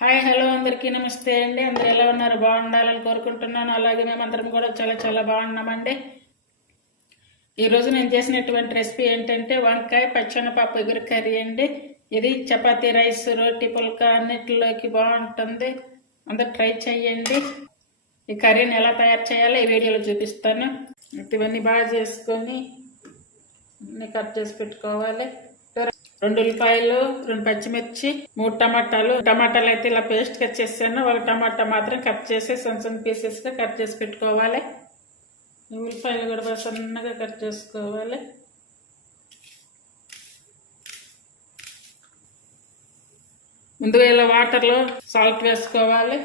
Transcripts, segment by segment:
Hi hello అందరికీ నమస్తే అండి. అందరూ ఎలా ఉన్నారు? బాగుండాలని కోరుకుంటున్నాను. అలాగే మేమందరం కూడా చాలా చాలా బాగున్నామండి. ఈరోజు నేను చేసినటువంటి రెసిపీ ఏంటంటే వంకాయ పచ్చనపప్పు ఎగురు కర్రీ అండి. ఇది చపాతీ రైస్ రోటీ పుల్కా అన్నిటిలోకి బాగుంటుంది. అందరు ట్రై చేయండి. ఈ కర్రీని ఎలా తయారు చేయాలో ఈ వీడియోలో చూపిస్తాను. ఇవన్నీ బాగా చేసుకొని కట్ చేసి పెట్టుకోవాలి. రెండు ఉల్లిపాయలు రెండు పచ్చిమిర్చి మూడు టమాటాలు. టమాటాలు అయితే ఇలా పేస్ట్ కట్ చేసాను ఒక టమాటా మాత్రం కట్ చేసి సన్న సన్న పీసెస్గా కట్ చేసి పెట్టుకోవాలి. ఉల్లిపాయలు కూడా సన్నగా కట్ చేసుకోవాలి. ముందుగా ఇలా వాటర్లో సాల్ట్ వేసుకోవాలి.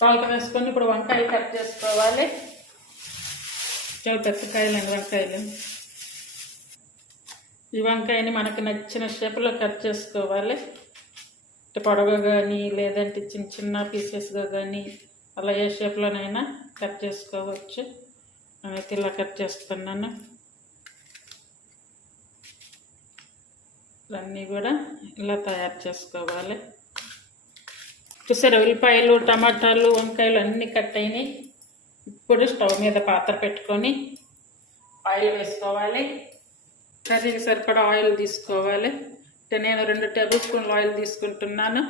సాల్ట్ వేసుకొని ఇప్పుడు వంకాయలు కట్ చేసుకోవాలి. చాలా పెద్ద వంకాయలు. ఈ వంకాయని మనకు నచ్చిన షేప్లో కట్ చేసుకోవాలి. అంటే పొడవుగా కానీ లేదంటే చిన్న చిన్న పీసెస్గా కానీ అలా ఏ షేప్లోనైనా కట్ చేసుకోవచ్చు. నేనైతే ఇలా కట్ చేస్తున్నాను. ఇవన్నీ కూడా ఇలా తయారు చేసుకోవాలి. చూసారా ఉల్లిపాయలు టమాటాలు వంకాయలు అన్నీ కట్ అయినాయి. ఇప్పుడు స్టవ్ మీద పాత్ర పెట్టుకొని ఆయిల్ వేసుకోవాలి. కర్రీకి సరిపడా ఆయిల్ తీసుకోవాలి. అంటే నేను రెండు టేబుల్ స్పూన్లు ఆయిల్ తీసుకుంటున్నాను.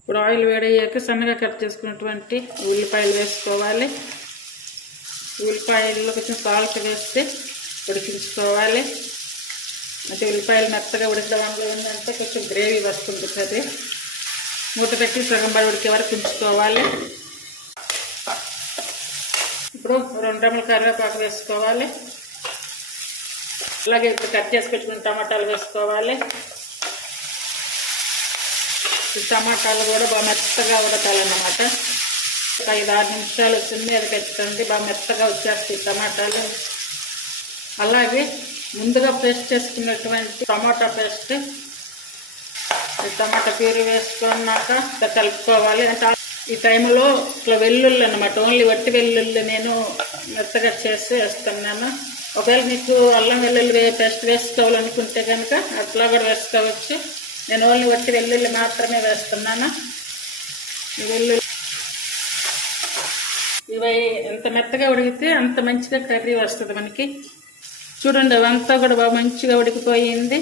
ఇప్పుడు ఆయిల్ వేడయ్యాక సన్నగా కట్ చేసుకున్నటువంటి ఉల్లిపాయలు వేసుకోవాలి. ఉల్లిపాయల్లో కొంచెం సాల్ట్ వేస్తే ఉడికించుకోవాలి. అంటే ఉల్లిపాయలు మెత్తగా ఉడికడం వల్ల ఏంటంటే కొంచెం గ్రేవీ వస్తుంది అది మూత పెట్టి సగం పడి ఉడికే వరకు ఉంచుకోవాలి ఇప్పుడు రెండు రెమ్మల కరివేపాకు వేసుకోవాలి. అలాగే ఇప్పుడు కట్ చేసి పెట్టుకున్న టమాటాలు వేసుకోవాలి. ఈ టమాటాలు కూడా బాగా మెత్తగా ఉడకాలన్నమాట. ఒక ఐదు ఆరు నిమిషాలు వచ్చింది అది పెట్టండి బాగా మెత్తగా వచ్చేస్తాయి టమాటాలు. అలాగే ముందుగా పేస్ట్ చేసుకున్నటువంటి టమాటా పేస్ట్. ఈ టమాటా ప్యూరీ వేసుకున్నాక కలుపుకోవాలి. అంటే ఈ టైంలో ఇట్లా వెల్లుల్లి అనమాట ఓన్లీ వట్టి వెల్లుల్లి నేను మెత్తగా చేసి వేస్తున్నాను ఒకవేళ మీకు అల్లం వెల్లుల్లి పేస్ట్ వేసుకోవాలనుకుంటే కనుక అట్లా కూడా వేసుకోవచ్చు. నేను ఓన్లీ వట్టి వెల్లుల్లి మాత్రమే వేస్తున్నాను. వెల్లుల్లి ఇవి ఎంత మెత్తగా ఉడికితే అంత మంచిగా కర్రీ వస్తుంది మనకి. చూడండి అవంతా కూడా బాగా మంచిగా ఉడికిపోయింది.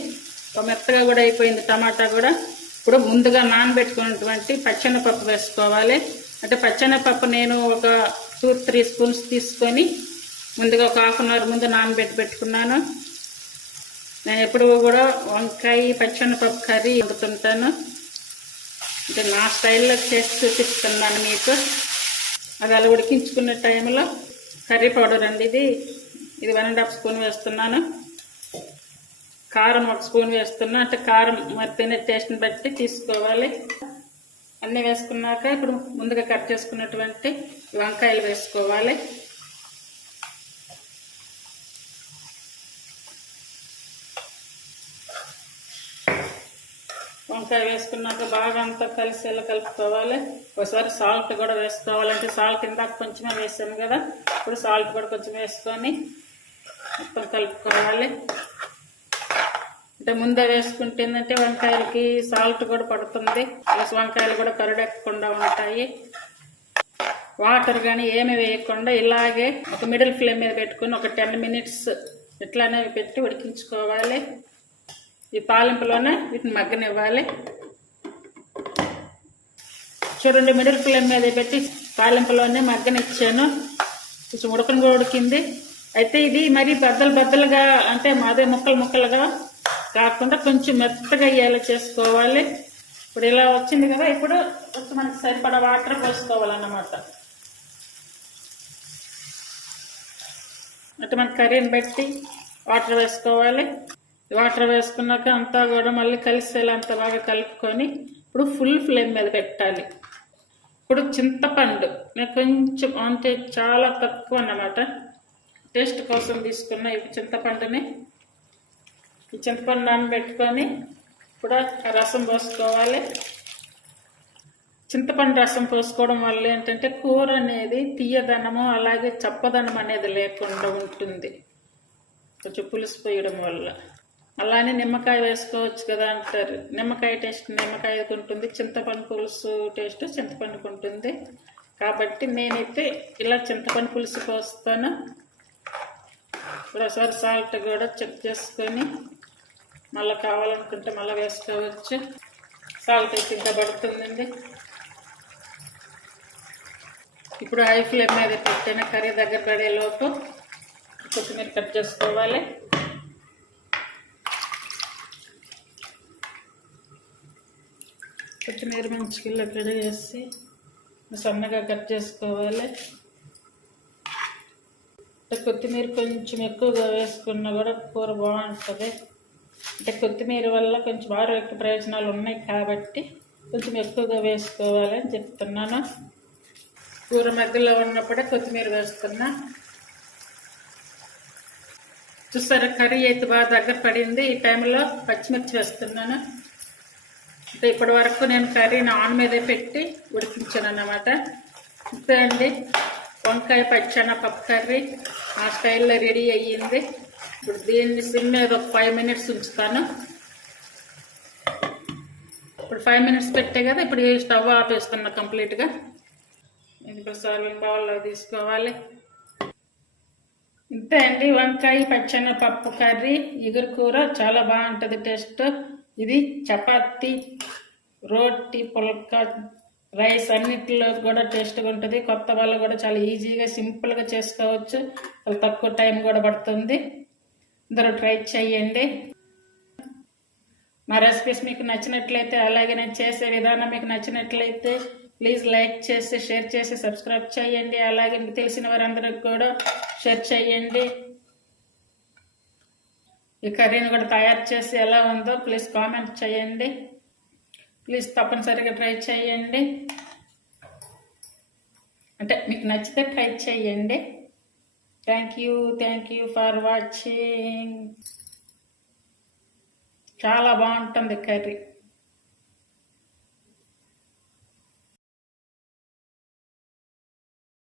మెత్తగా కూడా అయిపోయింది టమాటా కూడా. ఇప్పుడు ముందుగా నానబెట్టుకున్నటువంటి పచ్చెనపప్పు వేసుకోవాలి. అంటే పచ్చెనపప్పు నేను ఒక టూ త్రీ స్పూన్స్ తీసుకొని ముందుగా ఒక హాఫ్ అన్ అవర్ ముందు నానబెట్టి పెట్టుకున్నాను. నేను ఎప్పుడు కూడా వంకాయ పచ్చనిపప్పు కర్రీ వండుతుంటాను. అంటే నా స్టైల్లో చేసి చూపిస్తున్నాను మీకు. అది అలా ఉడికించుకునే టైంలో కర్రీ పౌడర్ అండి ఇది. ఇది వన్ అండ్ హాఫ్ స్పూన్ వేస్తున్నాను. కారం ఒక స్పూన్ వేస్తున్నా. అంటే కారం మరి తినే టేస్ట్ని బట్టి తీసుకోవాలి. అన్నీ వేసుకున్నాక ఇప్పుడు ముందుగా కట్ చేసుకున్నటువంటి వంకాయలు వేసుకోవాలి. వంకాయ వేసుకున్నాక బాగా అంతా కలిసి ఎలా కలుపుకోవాలి? ఒకసారి సాల్ట్ కూడా వేసుకోవాలంటే సాల్ట్ ఇందాక కొంచెమే వేసాము కదా ఇప్పుడు సాల్ట్ కూడా కొంచెం వేసుకొని మొత్తం కలుపుకోవాలి. అంటే ముందే వేసుకుంటే ఏంటంటే వంకాయలకి సాల్ట్ కూడా పడుతుంది ప్లస్ వంకాయలు కూడా కరుడెక్కకుండా ఉంటాయి. వాటర్ కానీ ఏమి వేయకుండా ఇలాగే ఒక మిడిల్ ఫ్లేమ్ మీద పెట్టుకుని ఒక టెన్ మినిట్స్ ఇట్లానే పెట్టి ఉడికించుకోవాలి. ఈ తాలింపులోనే వీటిని మగ్గనివ్వాలి. చూడండి మిడిల్ ఫ్లేమ్ మీద పెట్టి తాలింపులోనే మగ్గనిచ్చాను. కొంచెం ఉడకను ఉడికింది. అయితే ఇది మరి బద్దలు బద్దలుగా అంటే అదే ముక్కలు ముక్కలుగా కాకుండా కొంచెం మెత్తగా అయ్యేలా చేసుకోవాలి. ఇప్పుడు ఇలా వచ్చింది కదా ఇప్పుడు కొంచెం మనకి సరిపడా వాటర్ పోసుకోవాలన్నమాట. అంటే మన కర్రీని బట్టి వాటర్ వేసుకోవాలి. వాటర్ వేసుకున్నాక అంతా కూడా మళ్ళీ కలిసేలా అంత బాగా కలుపుకొని ఇప్పుడు ఫుల్ ఫ్లేమ్ మీద పెట్టాలి. ఇప్పుడు చింతపండు నేను కొంచెం అంటే చాలా తక్కువ అన్నమాట. టేస్ట్ కోసం తీసుకున్న ఈ చింతపండుని. ఈ చింతపండు నానబెట్టుకొని ఇప్పుడు ఆ రసం పోసుకోవాలి. చింతపండు రసం పోసుకోవడం వల్ల ఏంటంటే కూర అనేది తీయదనము అలాగే చప్పదనం అనేది లేకుండా ఉంటుంది. కొంచెం పులుసు పోయడం వల్ల. అలానే నిమ్మకాయ వేసుకోవచ్చు కదా అంటారు. నిమ్మకాయ టేస్ట్ నిమ్మకాయకు ఉంటుంది. చింతపండు పులుసు టేస్ట్ చింతపండుకు ఉంటుంది. కాబట్టి నేనైతే ఇలా చింతపండు పులుసు పోస్తాను. ఇప్పుడు ఒకసారి సాల్ట్ కూడా చెక్ చేసుకొని మళ్ళీ కావాలనుకుంటే మళ్ళీ వేసుకోవచ్చు. సాల్ట్ అయితే ఇంత పడుతుందండి. ఇప్పుడు హై ఫ్లేమ్ మీద పెట్టిన కర్రీ దగ్గర పడే లోపు కొత్తిమీర కట్ చేసుకోవాలి. కొత్తిమీర మంచిగా కడి వేసి సన్నగా కట్ చేసుకోవాలి. కొత్తిమీర కొంచెం ఎక్కువగా వేసుకున్నా కూడా కూర బాగుంటుంది. అంటే కొత్తిమీర వల్ల కొంచెం ఆరోగ్య ప్రయోజనాలు ఉన్నాయి కాబట్టి కొంచెం ఎక్కువగా వేసుకోవాలని చెప్తున్నాను. కూర మధ్యలో ఉన్నప్పుడే కొత్తిమీర వేస్తున్నా. చూసారా కర్రీ అయితే బాగా దగ్గర పడింది. ఈ టైంలో పచ్చిమిర్చి వేస్తున్నాను. అంటే ఇప్పటి వరకు నేను కర్రీని ఆన్ మీదే పెట్టి ఉడికించాను అన్నమాట ఇంతే అండి వంకాయ పచ్చన పప్పు కర్రీ ఆ స్టైల్లో రెడీ అయ్యింది. ఇప్పుడు దీన్ని సిమ్ మీద ఒక ఫైవ్ మినిట్స్ ఉంచుతాను. ఇప్పుడు ఫైవ్ మినిట్స్ పెట్టే కదా ఇప్పుడు ఈ స్టవ్ ఆపేస్తున్నా కంప్లీట్గా. ఇది ఇప్పుడు సర్వింగ్ బౌల్లో తీసుకోవాలి. ఇంతే అండి వంకాయ పచ్చన పప్పు కర్రీ ఇగురు కూర చాలా బాగుంటుంది టేస్ట్. ఇది చపాతి రోటీ పుల్కా రైస్ అన్నిటిలో కూడా టేస్ట్గా ఉంటుంది. కొత్త వాళ్ళు కూడా చాలా ఈజీగా సింపుల్గా చేసుకోవచ్చు. చాలా తక్కువ టైం కూడా పడుతుంది. అందరూ ట్రై చేయండి. మా రెసిపీస్ మీకు నచ్చినట్లయితే అలాగే నేను చేసే విధానం మీకు నచ్చినట్లయితే ప్లీజ్ లైక్ చేసి షేర్ చేసి సబ్స్క్రైబ్ చేయండి. అలాగే మీకు తెలిసిన వారందరికి కూడా షేర్ చేయండి. ఈ కర్రీని కూడా తయారు చేసి ఎలా ఉందో ప్లీజ్ కామెంట్ చేయండి. ప్లీజ్ తప్పనిసరిగా ట్రై చేయండి. అంటే మీకు నచ్చితే ట్రై చేయండి. Thank you thank you for watching చాలా బాగుంటుంది కర్రీ.